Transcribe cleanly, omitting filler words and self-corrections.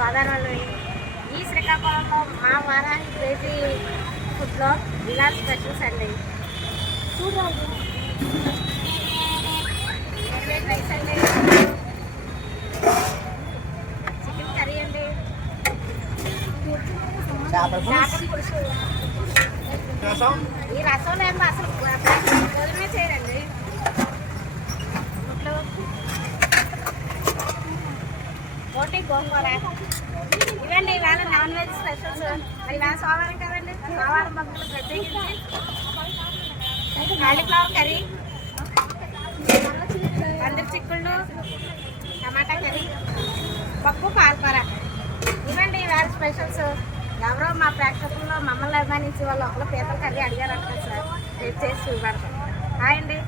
గోదావరి. ఈ శ్రీకాకుళంలో మా వారాహి క్రేజీ ఫుడ్లో ఇలా స్పెషల్స్ అండి. రైస్ అండి, చికెన్ కర్రీ అండి, చేపల పులుసు. ఈ రసంలో ఏమో అసలు భోజనమే చేయరండి. రోటీ గోంగూర ఇవండి ఇవాళ నాన్ వెజ్ స్పెషల్స్. మరి ఇవాళ సోమవారం కదండి, సోమవారం భక్తులు ప్రత్యేకించి కాలీఫ్లవర్ కర్రీ, అందరి చిక్కుళ్ళు, టమాటా కర్రీ, పప్పు, పాలకూర. ఇవండి ఇవాళ స్పెషల్స్. ఎవరో మా ప్రేక్షకుల్లో మమ్మల్ని అభిమానించే వాళ్ళు ఒకళ్ళు పీతల కర్రీ అడిగారంట సార్, రేపు చేసి చూపెడతాం. హాయ్ అండి.